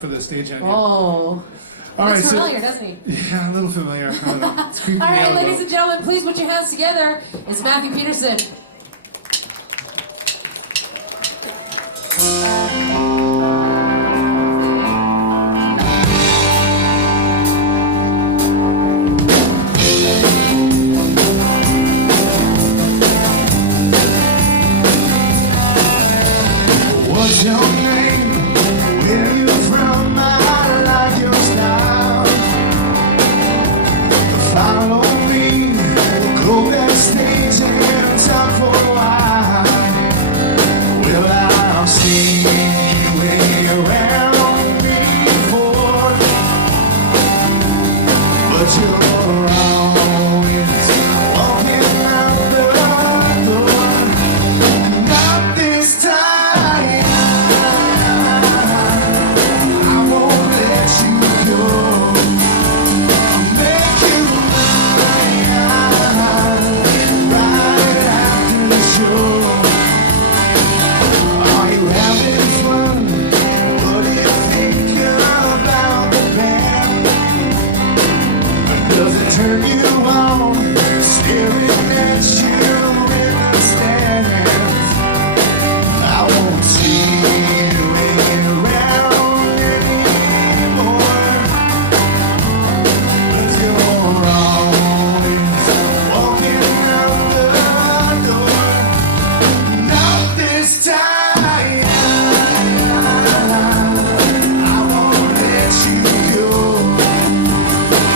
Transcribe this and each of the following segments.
For the stage on you. Oh. All right, Looks familiar, doesn't he? Yeah, a little familiar. It's creeping All me right, out a ladies little. and gentlemen, please put your hands together. It's Matthew Peterson. What's your name? Where you from? I like your style. Follow me, go backstage and talk for a while. Well, I've seen you way around before, but you're always walking out the door. Not this time. I won't let you go. I'll make you mine right after the show. Are you having fun? What do you think about the band? Does it turn you on? Staring at you in the stands. I won't see you around anymore, 'cause you're always walking out the door. Not this time. I won't let you go.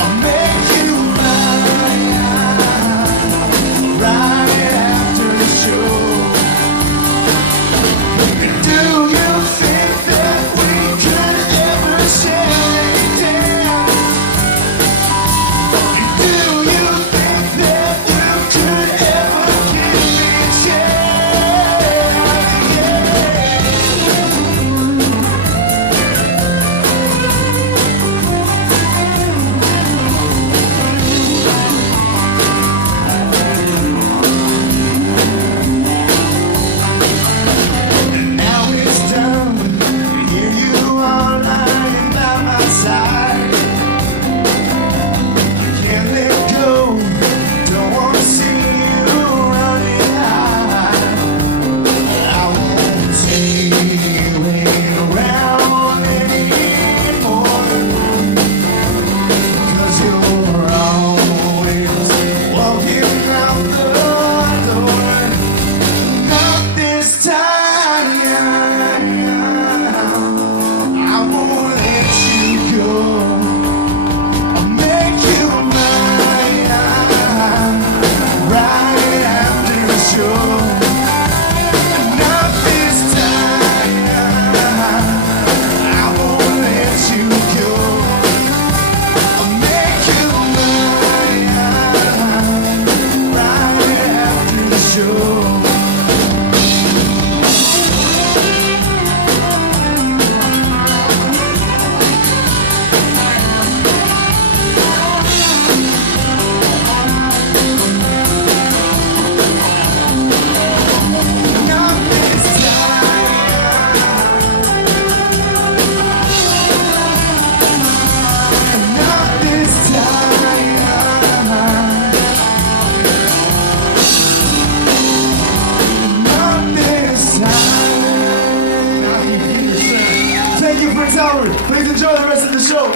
I'll make you mine right after the show. Do you think that we could ever shake hands? Do you think that you could ever give me a chance? And now it's done. Here you are lying by my side. Can't let go. Don't want to see you running high. I won't see you around anymore, 'cause you're always walking out the door. Not this time. I won't let you go. I'll make you mine right after the show. Not this time. I won't let you go. I'll make you mine right after the show. Not this time. Not this time. Not this time. Thank you, Prince Albert. Please enjoy the rest of the show.